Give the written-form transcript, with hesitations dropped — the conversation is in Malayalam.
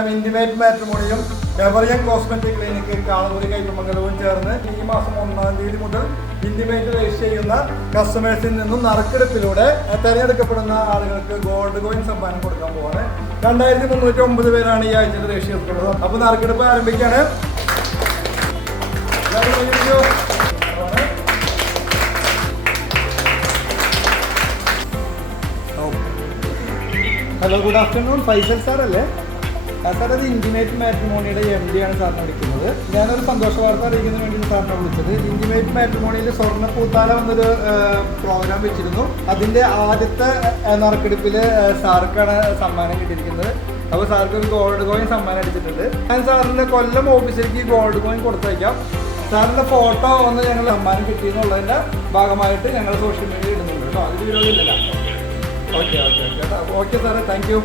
നമസ്കാരം. ഇന്റിമേറ്റ് മാട്രിമോണിയും എവറിയൻ കോസ്മെറ്റിക് ക്ലിനിക്ക് കാളപുരി കൈപ്പമംഗലവും ചേർന്ന് ഈ മാസം 1-ാം തീയതി മുതൽ ഇന്റിമേറ്റ് രജിസ്റ്റർ ചെയ്യുന്ന കസ്റ്റമേഴ്സിൽ നിന്നും നറുക്കെടുപ്പിലൂടെ തിരഞ്ഞെടുക്കപ്പെടുന്ന ആളുകൾക്ക് ഗോൾഡ് കോയിൻ സമ്മാനം കൊടുക്കാൻ പോവാണ്. 2309 പേരാണ് ഈ ആഴ്ചയിൽ രജിസ്റ്റർ ചെയ്തിട്ടുള്ളത്. അപ്പോൾ നറുക്കെടുപ്പ് ആരംഭിക്കുകയാണ്. Hello, good afternoon. Faisal sir അല്ലേ? സാർ, അത് ഇന്റിമേറ്റ് മാട്രിമോണിയുടെ MD ആണ് സാറിനെ വിളിക്കുന്നത്. ഞാനൊരു സന്തോഷ വാർത്ത അറിയിക്കുന്നതിന് വേണ്ടി സാറിനെ വിളിച്ചത്. ഇന്റിമേറ്റ് മാട്രിമോണിയിൽ സ്വർണ്ണ പൂത്താല എന്നൊരു പ്രോഗ്രാം വെച്ചിരുന്നു. അതിൻ്റെ ആദ്യത്തെ നറുക്കെടുപ്പിൽ സാർക്കാണ് സമ്മാനം കിട്ടിയിരിക്കുന്നത്. അപ്പോൾ സാർക്ക് ഒരു ഗോൾഡ് കോയിൻ സമ്മാനം അടിച്ചിട്ടുണ്ട്. ഞാൻ സാറിൻ്റെ കൊല്ലം ഓഫീസിലേക്ക് ഗോൾഡ് കോയിൻ കൊടുത്തയക്കാം. സാറിൻ്റെ ഫോട്ടോ ഒന്ന് ഞങ്ങൾ സമ്മാനം കിട്ടിയെന്നുള്ളതിൻ്റെ ഭാഗമായിട്ട് ഞങ്ങൾ സോഷ്യൽ മീഡിയ ഇടുന്നുണ്ട് കേട്ടോ. അതിൽ വിരോധമില്ലല്ലോ. ഓക്കെ സാറേ, താങ്ക് യു.